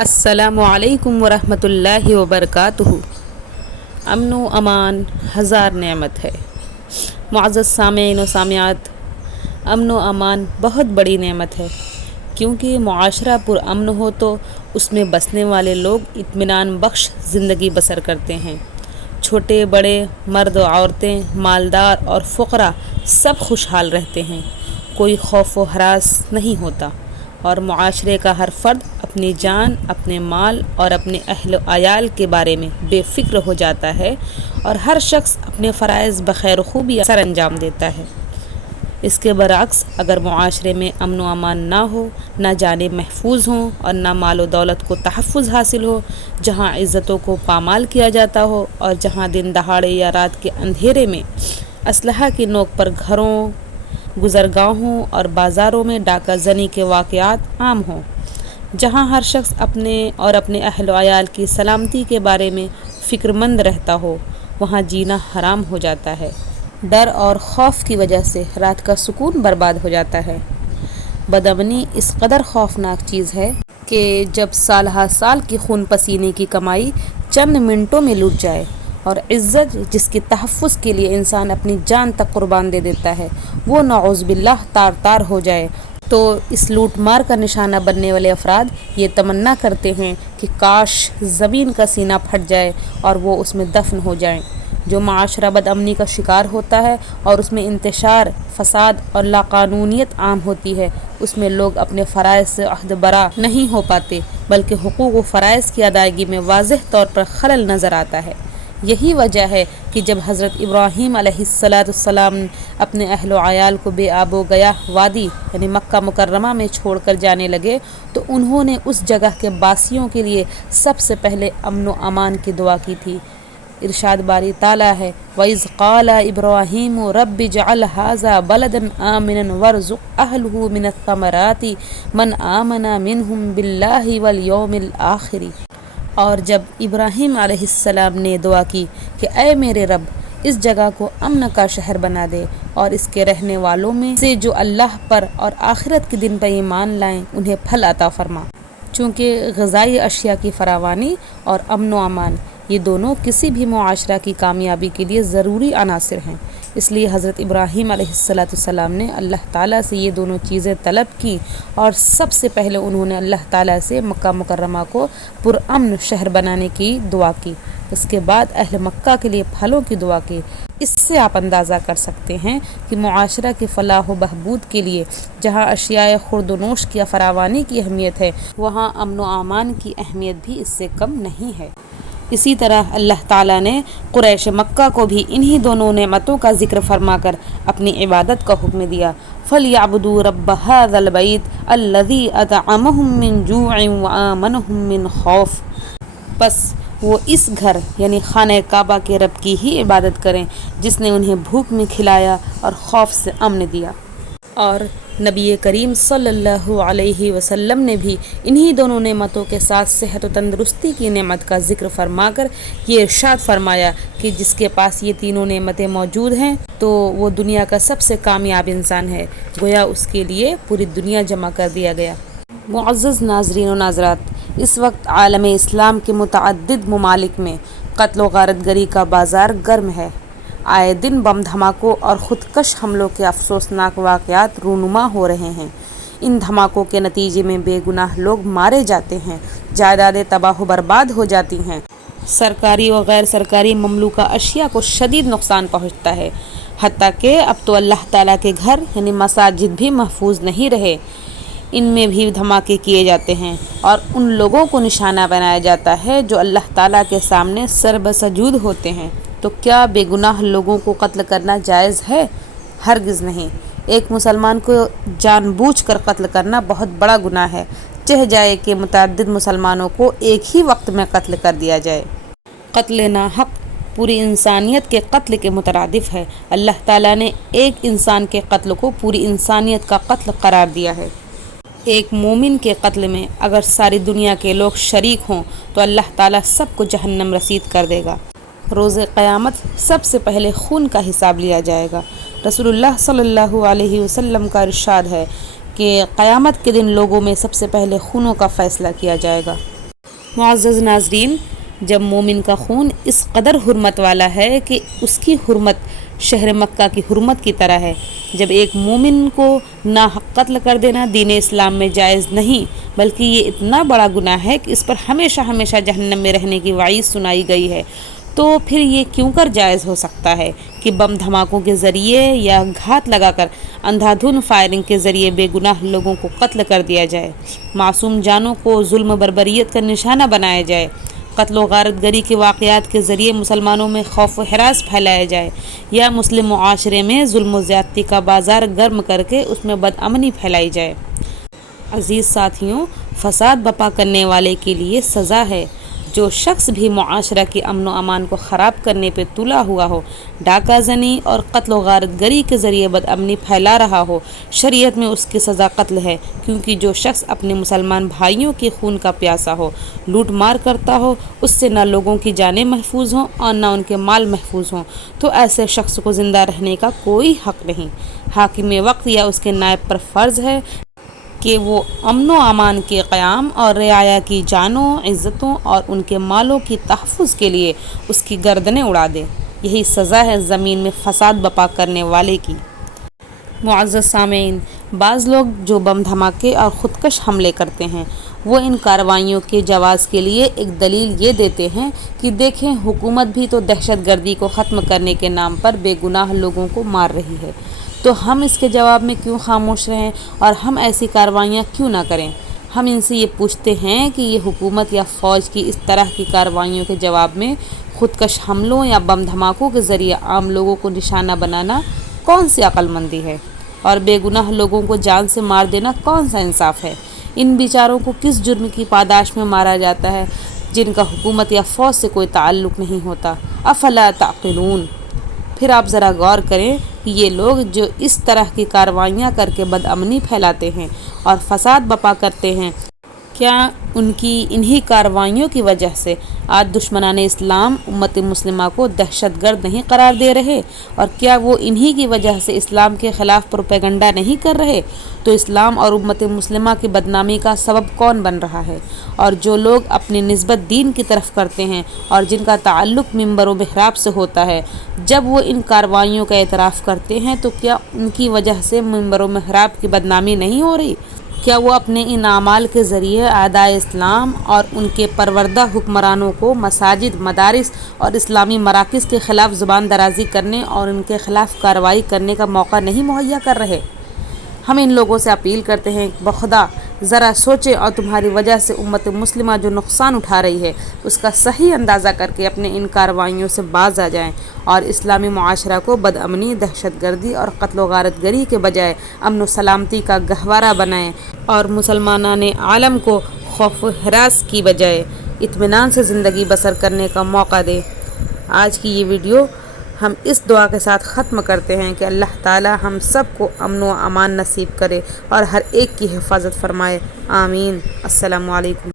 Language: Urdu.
السلام علیکم ورحمۃ اللہ وبرکاتہ۔ امن و امان ہزار نعمت ہے۔ معزز سامعین و سامعات، امن و امان بہت بڑی نعمت ہے، کیونکہ معاشرہ پرامن ہو تو اس میں بسنے والے لوگ اطمینان بخش زندگی بسر کرتے ہیں۔ چھوٹے بڑے، مرد و عورتیں، مالدار اور فقراء سب خوشحال رہتے ہیں، کوئی خوف و ہراس نہیں ہوتا، اور معاشرے کا ہر فرد اپنی جان، اپنے مال اور اپنے اہل و عیال کے بارے میں بے فکر ہو جاتا ہے، اور ہر شخص اپنے فرائض بخیر و خوبی سر انجام دیتا ہے۔ اس کے برعکس اگر معاشرے میں امن و امان نہ ہو، نہ جانیں محفوظ ہوں اور نہ مال و دولت کو تحفظ حاصل ہو، جہاں عزتوں کو پامال کیا جاتا ہو، اور جہاں دن دہاڑے یا رات کے اندھیرے میں اسلحہ کی نوک پر گھروں، گزرگاہوں اور بازاروں میں ڈاکہ زنی کے واقعات عام ہوں، جہاں ہر شخص اپنے اور اپنے اہل و عیال کی سلامتی کے بارے میں فکر مند رہتا ہو، وہاں جینا حرام ہو جاتا ہے۔ ڈر اور خوف کی وجہ سے رات کا سکون برباد ہو جاتا ہے۔ بدامنی اس قدر خوفناک چیز ہے کہ جب سال ہر سال کی خون پسینے کی کمائی چند منٹوں میں لٹ جائے، اور عزت جس کے تحفظ کے لیے انسان اپنی جان تک قربان دے دیتا ہے، وہ نعوذ باللہ تار تار ہو جائے، تو اس لوٹ مار کا نشانہ بننے والے افراد یہ تمنا کرتے ہیں کہ کاش زمین کا سینہ پھٹ جائے اور وہ اس میں دفن ہو جائیں۔ جو معاشرہ بدامنی کا شکار ہوتا ہے اور اس میں انتشار، فساد اور لاقانونیت عام ہوتی ہے، اس میں لوگ اپنے فرائض سے عہد برا نہیں ہو پاتے، بلکہ حقوق و فرائض کی ادائیگی میں واضح طور پر خلل نظر آتا ہے۔ یہی وجہ ہے کہ جب حضرت ابراہیم علیہ السلام اپنے اہل و عیال کو بے آب و گیاہ وادی یعنی مکہ مکرمہ میں چھوڑ کر جانے لگے، تو انہوں نے اس جگہ کے باسیوں کے لیے سب سے پہلے امن و امان کی دعا کی تھی۔ ارشاد باری تعالیٰ ہے، وَإِذْ قَالَ إِبْرَاهِيمُ رَبِّ اجْعَلْ هَٰذَا بَلَدًا آمِنًا وَارْزُقْ أَهْلَهُ مِنَ الثَّمَرَاتِ مَنْ آمَنَ مِنْهُمْ بِاللَّهِ وَالْيَوْمِ الْآخِرِ۔ اور جب ابراہیم علیہ السلام نے دعا کی کہ اے میرے رب، اس جگہ کو امن کا شہر بنا دے، اور اس کے رہنے والوں میں سے جو اللہ پر اور آخرت کے دن پر ایمان لائیں انہیں پھل عطا فرما، چونکہ غذائی اشیاء کی فراوانی اور امن و امان یہ دونوں کسی بھی معاشرہ کی کامیابی کے لیے ضروری عناصر ہیں۔ اس لیے حضرت ابراہیم علیہ السلام نے اللہ تعالیٰ سے یہ دونوں چیزیں طلب کی، اور سب سے پہلے انہوں نے اللہ تعالیٰ سے مکہ مکرمہ کو پرامن شہر بنانے کی دعا کی، اس کے بعد اہل مکہ کے لیے پھلوں کی دعا کی۔ اس سے آپ اندازہ کر سکتے ہیں کہ معاشرہ کی فلاح و بہبود کے لیے جہاں اشیاء خورد و نوش کی فراوانی کی اہمیت ہے، وہاں امن و امان کی اہمیت بھی اس سے کم نہیں ہے۔ اسی طرح اللہ تعالیٰ نے قریش مکہ کو بھی انہی دونوں نعمتوں کا ذکر فرما کر اپنی عبادت کا حکم دیا۔ فَلْيَعْبُدُوا رَبَّ هَٰذَا الْبَيْتِ الَّذِي أَطْعَمَهُم مِّن جُوعٍ وَآمَنَهُم مِّن خَوْفٍ، پس وہ اس گھر یعنی خانہ کعبہ کے رب کی ہی عبادت کریں جس نے انہیں بھوک میں کھلایا اور خوف سے امن دیا۔ اور نبی کریم صلی اللہ علیہ وسلم نے بھی انہی دونوں نعمتوں کے ساتھ صحت و تندرستی کی نعمت کا ذکر فرما کر یہ ارشاد فرمایا کہ جس کے پاس یہ تینوں نعمتیں موجود ہیں تو وہ دنیا کا سب سے کامیاب انسان ہے، گویا اس کے لیے پوری دنیا جمع کر دیا گیا۔ معزز ناظرین و ناظرات، اس وقت عالم اسلام کے متعدد ممالک میں قتل و غارت گری کا بازار گرم ہے۔ آئے دن بم دھماکوں اور خودکش حملوں کے افسوسناک واقعات رونما ہو رہے ہیں۔ ان دھماکوں کے نتیجے میں بے گناہ لوگ مارے جاتے ہیں، جائیدادیں تباہ و برباد ہو جاتی ہیں، سرکاری و غیر سرکاری مملوکہ اشیاء کو شدید نقصان پہنچتا ہے، حتیٰ کہ اب تو اللہ تعالیٰ کے گھر یعنی مساجد بھی محفوظ نہیں رہے، ان میں بھی دھماکے کیے جاتے ہیں، اور ان لوگوں کو نشانہ بنایا جاتا ہے جو اللہ تعالیٰ کے سامنے سر بسجود ہوتے ہیں۔ تو کیا بے گناہ لوگوں کو قتل کرنا جائز ہے؟ ہرگز نہیں۔ ایک مسلمان کو جان بوجھ کر قتل کرنا بہت بڑا گناہ ہے، چاہے جائے کہ متعدد مسلمانوں کو ایک ہی وقت میں قتل کر دیا جائے۔ قتل ناحق پوری انسانیت کے قتل کے مترادف ہے۔ اللہ تعالیٰ نے ایک انسان کے قتل کو پوری انسانیت کا قتل قرار دیا ہے۔ ایک مومن کے قتل میں اگر ساری دنیا کے لوگ شریک ہوں تو اللہ تعالیٰ سب کو جہنم رسید کر دے گا۔ روز قیامت سب سے پہلے خون کا حساب لیا جائے گا۔ رسول اللہ صلی اللہ علیہ وسلم کا ارشاد ہے کہ قیامت کے دن لوگوں میں سب سے پہلے خونوں کا فیصلہ کیا جائے گا۔ معزز ناظرین، جب مومن کا خون اس قدر حرمت والا ہے کہ اس کی حرمت شہر مکہ کی حرمت کی طرح ہے، جب ایک مومن کو ناحق قتل کر دینا دین اسلام میں جائز نہیں بلکہ یہ اتنا بڑا گناہ ہے کہ اس پر ہمیشہ ہمیشہ جہنم میں رہنے کی وعید سنائی گئی ہے، تو پھر یہ کیوں کر جائز ہو سکتا ہے کہ بم دھماکوں کے ذریعے یا گھات لگا کر اندھا دھند فائرنگ کے ذریعے بے گناہ لوگوں کو قتل کر دیا جائے، معصوم جانوں کو ظلم و بربریت کا نشانہ بنایا جائے، قتل و غارت گری کے واقعات کے ذریعے مسلمانوں میں خوف و ہراس پھیلایا جائے، یا مسلم معاشرے میں ظلم و زیادتی کا بازار گرم کر کے اس میں بدامنی پھیلائی جائے۔ عزیز ساتھیوں، فساد بپا کرنے والے کے لیے سزا ہے۔ جو شخص بھی معاشرہ کی امن و امان کو خراب کرنے پہ تلا ہوا ہو، ڈاکہ زنی اور قتل و غارت گری کے ذریعے بدامنی پھیلا رہا ہو، شریعت میں اس کی سزا قتل ہے، کیونکہ جو شخص اپنے مسلمان بھائیوں کے خون کا پیاسا ہو، لوٹ مار کرتا ہو، اس سے نہ لوگوں کی جانیں محفوظ ہوں اور نہ ان کے مال محفوظ ہوں، تو ایسے شخص کو زندہ رہنے کا کوئی حق نہیں۔ حاکم وقت یا اس کے نائب پر فرض ہے کہ وہ امن و امان کے قیام اور رعایا کی جانوں، عزتوں اور ان کے مالوں کی تحفظ کے لیے اس کی گردنیں اڑا دے۔ یہی سزا ہے زمین میں فساد بپا کرنے والے کی۔ معزز سامعین، بعض لوگ جو بم دھماکے اور خودکش حملے کرتے ہیں، وہ ان کارروائیوں کے جواز کے لیے ایک دلیل یہ دیتے ہیں کہ دیکھیں حکومت بھی تو دہشت گردی کو ختم کرنے کے نام پر بے گناہ لوگوں کو مار رہی ہے، تو ہم اس کے جواب میں کیوں خاموش رہیں اور ہم ایسی کارروائیاں کیوں نہ کریں؟ ہم ان سے یہ پوچھتے ہیں کہ یہ حکومت یا فوج کی اس طرح کی کارروائیوں کے جواب میں خودکش حملوں یا بم دھماکوں کے ذریعے عام لوگوں کو نشانہ بنانا کون سی عقل مندی ہے، اور بے گناہ لوگوں کو جان سے مار دینا کون سا انصاف ہے؟ ان بیچاروں کو کس جرم کی پاداش میں مارا جاتا ہے جن کا حکومت یا فوج سے کوئی تعلق نہیں ہوتا؟ افلا تعقلون۔ پھر آپ ذرا غور کریں کہ یہ لوگ جو اس طرح کی کارروائیاں کر کے بدامنی پھیلاتے ہیں اور فساد بپا کرتے ہیں، کیا ان کی انہی کارروائیوں کی وجہ سے آج دشمنان اسلام امت مسلمہ کو دہشت گرد نہیں قرار دے رہے، اور کیا وہ انہی کی وجہ سے اسلام کے خلاف پروپیگنڈا نہیں کر رہے؟ تو اسلام اور امت مسلمہ کی بدنامی کا سبب کون بن رہا ہے؟ اور جو لوگ اپنی نسبت دین کی طرف کرتے ہیں اور جن کا تعلق منبر و محراب سے ہوتا ہے، جب وہ ان کارروائیوں کا اعتراف کرتے ہیں تو کیا ان کی وجہ سے منبر و محراب کی بدنامی نہیں ہو رہی؟ کیا وہ اپنے ان اعمال کے ذریعے اعدائے اسلام اور ان کے پروردہ حکمرانوں کو مساجد، مدارس اور اسلامی مراکز کے خلاف زبان درازی کرنے اور ان کے خلاف کارروائی کرنے کا موقع نہیں مہیا کر رہے؟ ہم ان لوگوں سے اپیل کرتے ہیں کہ بخدا ذرا سوچیں اور تمہاری وجہ سے امت مسلمہ جو نقصان اٹھا رہی ہے اس کا صحیح اندازہ کر کے اپنے ان کارروائیوں سے باز آ جائیں اور اسلامی معاشرہ کو بدامنی، دہشت گردی اور قتل و غارت گری کے بجائے امن و سلامتی کا گہوارہ بنائیں، اور مسلمانان عالم کو خوف و ہراس کی بجائے اطمینان سے زندگی بسر کرنے کا موقع دیں۔ آج کی یہ ویڈیو ہم اس دعا کے ساتھ ختم کرتے ہیں کہ اللہ تعالی ہم سب کو امن و امان نصیب کرے اور ہر ایک کی حفاظت فرمائے، آمین۔ السلام علیکم۔